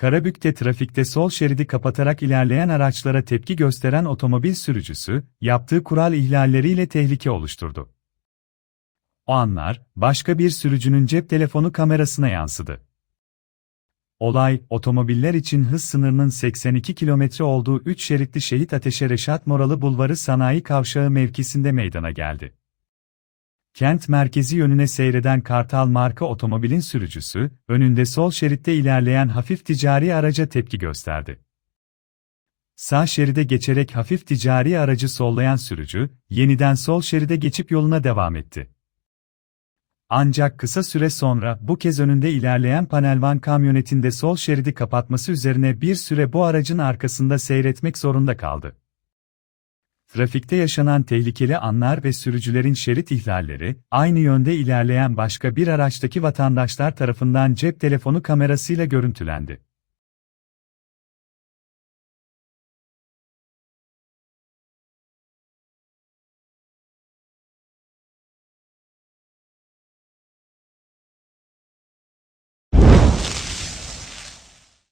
Karabük'te trafikte sol şeridi kapatarak ilerleyen araçlara tepki gösteren otomobil sürücüsü, yaptığı kural ihlalleriyle tehlike oluşturdu. O anlar, başka bir sürücünün cep telefonu kamerasına yansıdı. Olay, otomobiller için hız sınırının 82 kilometre olduğu 3 şeritli Şehit Ateşe Reşat Moralı Bulvarı Sanayi Kavşağı mevkisinde meydana geldi. Kent merkezi yönüne seyreden Kartal marka otomobilin sürücüsü, önünde sol şeritte ilerleyen hafif ticari araca tepki gösterdi. Sağ şeride geçerek hafif ticari aracı sollayan sürücü, yeniden sol şeride geçip yoluna devam etti. Ancak kısa süre sonra bu kez önünde ilerleyen panelvan kamyonetinde sol şeridi kapatması üzerine bir süre bu aracın arkasında seyretmek zorunda kaldı. Trafikte yaşanan tehlikeli anlar ve sürücülerin şerit ihlalleri, aynı yönde ilerleyen başka bir araçtaki vatandaşlar tarafından cep telefonu kamerasıyla görüntülendi.